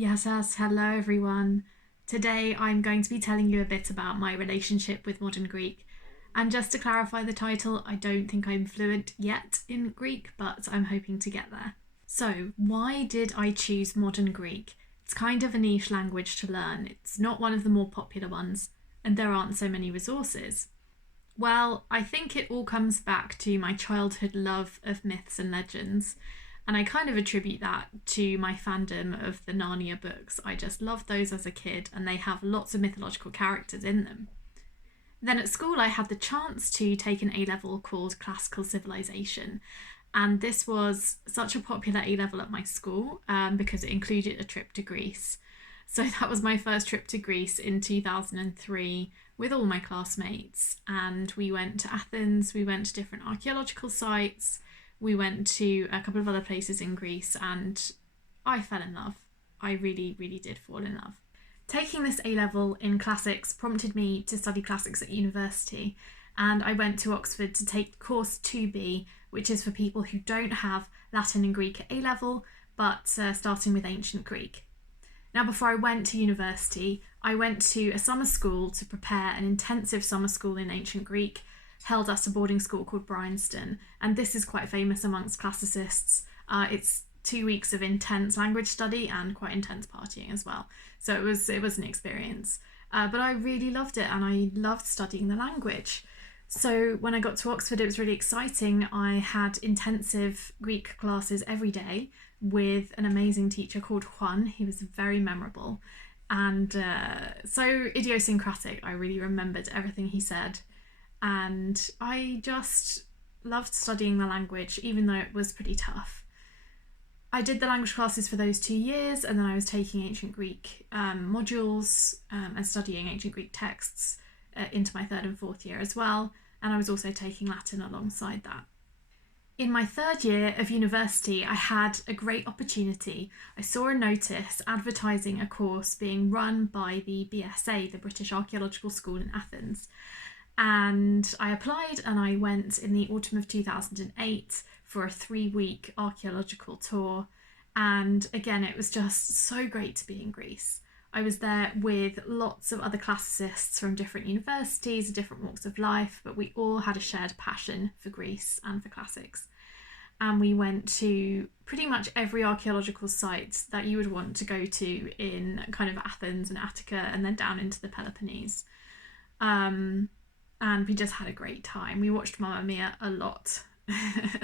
Yes, hello everyone. Today I'm going to be telling you a bit about my relationship with modern Greek. And just to clarify the title, I don't think I'm fluent yet in Greek, but I'm hoping to get there. So, why did I choose modern Greek? It's kind of a niche language to learn, it's not one of the more popular ones, and there aren't so many resources. Well, I think it all comes back to my childhood love of myths and legends. And I kind of attribute that to my fandom of the Narnia books. I just loved those as a kid, and they have lots of mythological characters in them. Then at school, I had the chance to take an A level called Classical Civilization. And this was such a popular A level at my school because it included a trip to Greece. So that was my first trip to Greece in 2003 with all my classmates. And we went to Athens, we went to different archaeological sites, we went to a couple of other places in Greece, and I fell in love. I really, really did fall in love. Taking this A level in classics prompted me to study classics at university, and I went to Oxford to take course 2B, which is for people who don't have Latin and Greek at A level, but starting with ancient Greek. Now, before I went to university, I went to a summer school to prepare an intensive summer school in ancient Greek held at a boarding school called Bryanston, and this is quite famous amongst classicists. It's 2 weeks of intense language study and quite intense partying as well. So it was an experience, but I really loved it, and I loved studying the language. So when I got to Oxford, it was really exciting. I had intensive Greek classes every day with an amazing teacher called Juan. He was very memorable and so idiosyncratic. I really remembered everything he said, and I just loved studying the language, even though it was pretty tough. I did the language classes for those 2 years, and then I was taking ancient Greek modules and studying ancient Greek texts into my third and fourth year as well, and I was also taking Latin alongside that. In my third year of university, I had a great opportunity. I saw a notice advertising a course being run by the BSA, the British Archaeological School in Athens. And I applied, and I went in the autumn of 2008 for a 3 week archaeological tour. And again, it was just so great to be in Greece. I was there with lots of other classicists from different universities, different walks of life, but we all had a shared passion for Greece and for classics. And we went to pretty much every archaeological site that you would want to go to in kind of Athens and Attica, and then down into the Peloponnese. And we just had a great time. We watched Mamma Mia a lot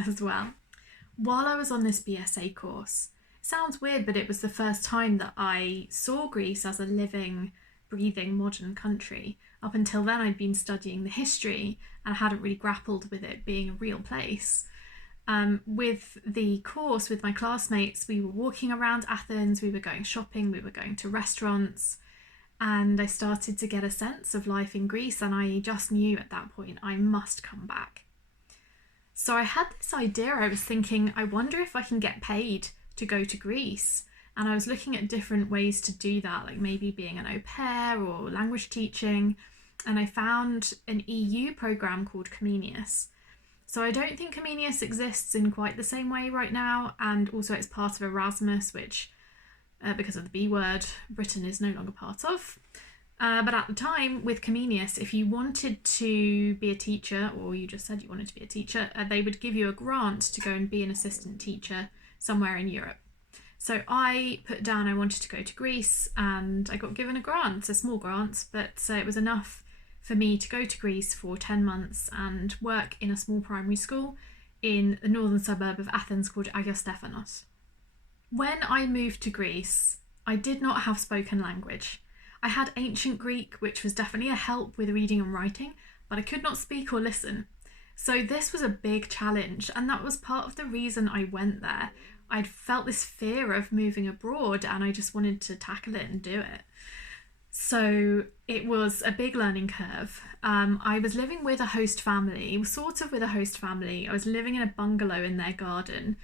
as well. While I was on this BSA course, it sounds weird, but it was the first time that I saw Greece as a living, breathing, modern country. Up until then, I'd been studying the history and I hadn't really grappled with it being a real place. With the course, with my classmates, we were walking around Athens, we were going shopping, we were going to restaurants, and I started to get a sense of life in Greece, and I just knew at that point I must come back. So I had this idea. I was thinking, I wonder if I can get paid to go to Greece. And I was looking at different ways to do that, like maybe being an au pair or language teaching. And I found an EU program called Comenius. So I don't think Comenius exists in quite the same way right now. And also it's part of Erasmus, which because of the B word, Britain is no longer part of. But at the time, with Comenius, if you wanted to be a teacher, or you just said you wanted to be a teacher, they would give you a grant to go and be an assistant teacher somewhere in Europe. So I put down I wanted to go to Greece, and I got given a grant, a small grant, but it was enough for me to go to Greece for 10 months and work in a small primary school in the northern suburb of Athens called Agostephanos. When I moved to Greece, I did not have spoken language. I had ancient Greek, which was definitely a help with reading and writing, but I could not speak or listen. So this was a big challenge, and that was part of the reason I went there. I'd felt this fear of moving abroad, and I just wanted to tackle it and do it. So it was a big learning curve. I was living with a host family, sort of with a host family. I was living in a bungalow in their garden,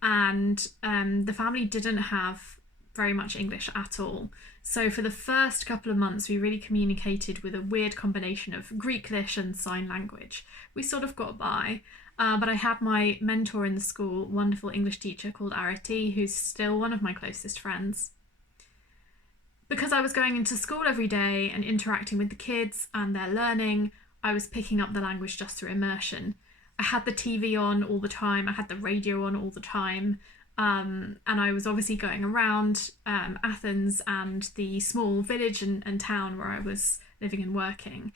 and the family didn't have very much English at all. So for the first couple of months, we really communicated with a weird combination of Greeklish and sign language. We sort of got by, but I had my mentor in the school, wonderful English teacher called Arati, who's still one of my closest friends. Because I was going into school every day and interacting with the kids and their learning, I was picking up the language just through immersion. I had the TV on all the time, I had the radio on all the time, and I was obviously going around Athens and the small village and town where I was living and working.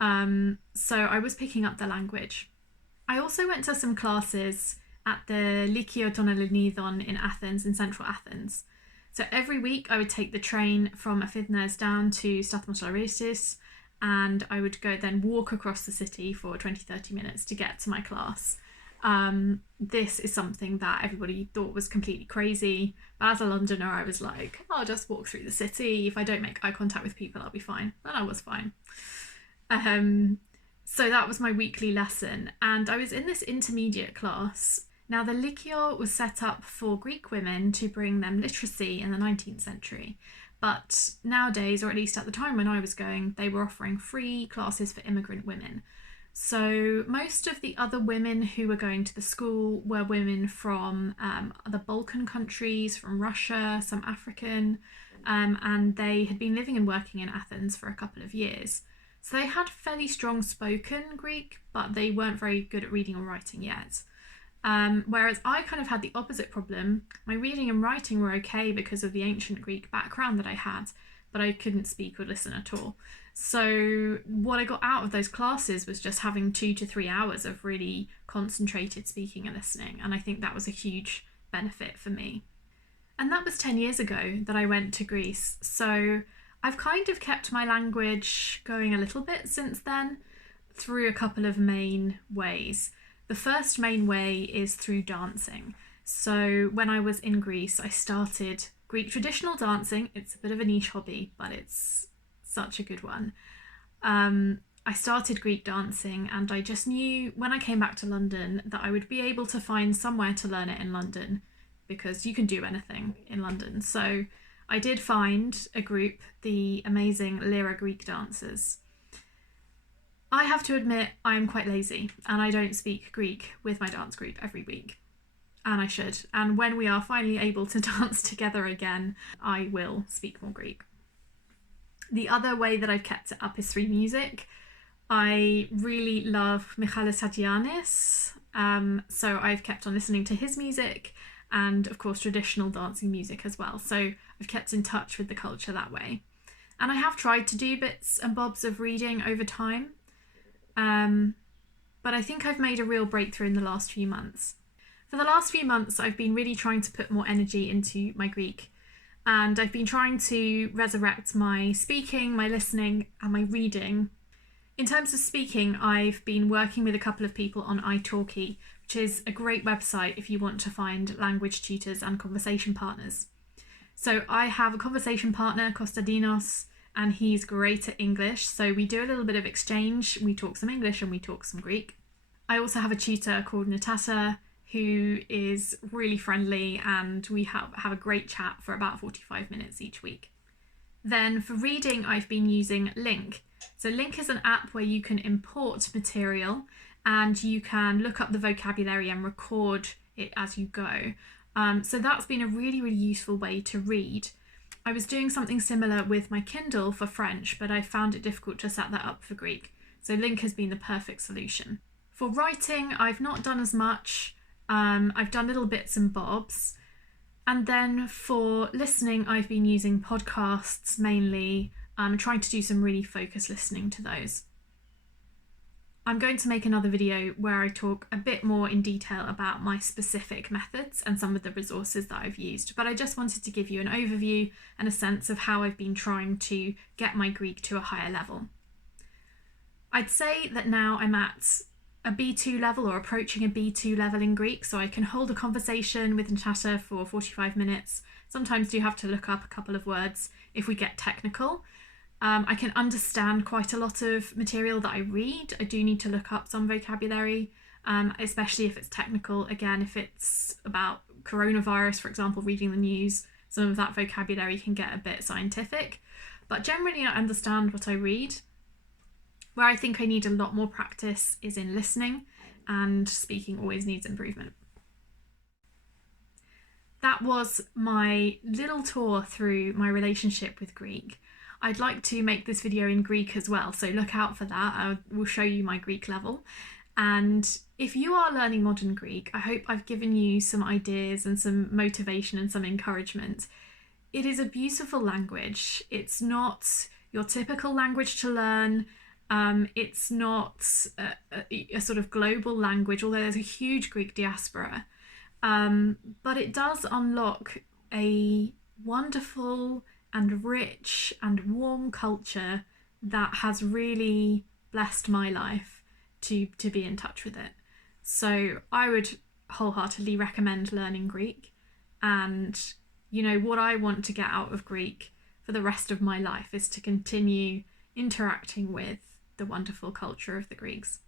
So I was picking up the language. I also went to some classes at the Lykio των Ελληνίδων in Athens, in central Athens. So every week I would take the train from Athens down to Stathmos Larissis, and I would go then walk across the city for 20-30 minutes to get to my class. This is something that everybody thought was completely crazy, but as a Londoner I was like, I'll just walk through the city. If I don't make eye contact with people, I'll be fine. And I was fine. So that was my weekly lesson, and I was in this intermediate class. Now, the Lykio was set up for Greek women to bring them literacy in the 19th century, but nowadays, or at least at the time when I was going, they were offering free classes for immigrant women. So most of the other women who were going to the school were women from the Balkan countries, from Russia, some African, and they had been living and working in Athens for a couple of years. So they had fairly strong spoken Greek, but they weren't very good at reading or writing yet. Whereas I kind of had the opposite problem. My reading and writing were okay because of the ancient Greek background that I had, but I couldn't speak or listen at all. So what I got out of those classes was just having 2 to 3 hours of really concentrated speaking and listening, and I think that was a huge benefit for me. And that was 10 years ago that I went to Greece, so I've kind of kept my language going a little bit since then through a couple of main ways. The first main way is through dancing. So when I was in Greece, I started Greek traditional dancing. It's a bit of a niche hobby, but it's such a good one. I started Greek dancing, and I just knew when I came back to London that I would be able to find somewhere to learn it in London, because you can do anything in London. So I did find a group, the amazing Lyra Greek Dancers. I have to admit I am quite lazy and I don't speak Greek with my dance group every week, and I should. And when we are finally able to dance together again, I will speak more Greek. The other way that I've kept it up is through music. I really love Michalis Hadjiannis, so I've kept on listening to his music, and of course traditional dancing music as well. So I've kept in touch with the culture that way. And I have tried to do bits and bobs of reading over time, but I think I've made a real breakthrough in the last few months. For the last few months, I've been really trying to put more energy into my Greek, and I've been trying to resurrect my speaking, my listening, and my reading. In terms of speaking, I've been working with a couple of people on italki, which is a great website if you want to find language tutors and conversation partners. So I have a conversation partner, Kostadinos, and he's great at English, so we do a little bit of exchange. We talk some English and we talk some Greek. I also have a tutor called Natasha, who is really friendly, and we have a great chat for about 45 minutes each week. Then for reading, I've been using Link. So Link is an app where you can import material and you can look up the vocabulary and record it as you go. So that's been a really, really useful way to read. I was doing something similar with my Kindle for French, but I found it difficult to set that up for Greek. So Link has been the perfect solution. For writing, I've not done as much. I've done little bits and bobs. And then for listening, I've been using podcasts mainly, trying to do some really focused listening to those. I'm going to make another video where I talk a bit more in detail about my specific methods and some of the resources that I've used, but I just wanted to give you an overview and a sense of how I've been trying to get my Greek to a higher level. I'd say that now I'm at a B2 level or approaching a B2 level in Greek, so I can hold a conversation with Natasha for 45 minutes. Sometimes do have to look up a couple of words if we get technical. I can understand quite a lot of material that I read. I do need to look up some vocabulary, especially if it's technical. Again, if it's about coronavirus, for example, reading the news, some of that vocabulary can get a bit scientific. But generally, I understand what I read. Where I think I need a lot more practice is in listening, and speaking always needs improvement. that was my little tour through my relationship with Greek. I'd like to make this video in Greek as well, so look out for that. I will show you my Greek level. And if you are learning modern Greek, I hope I've given you some ideas and some motivation and some encouragement. It is a beautiful language. It's not your typical language to learn. It's not a sort of global language, although there's a huge Greek diaspora. But it does unlock a wonderful and rich and warm culture that has really blessed my life to be in touch with it. So I would wholeheartedly recommend learning Greek. And what I want to get out of Greek for the rest of my life is to continue interacting with the wonderful culture of the Greeks.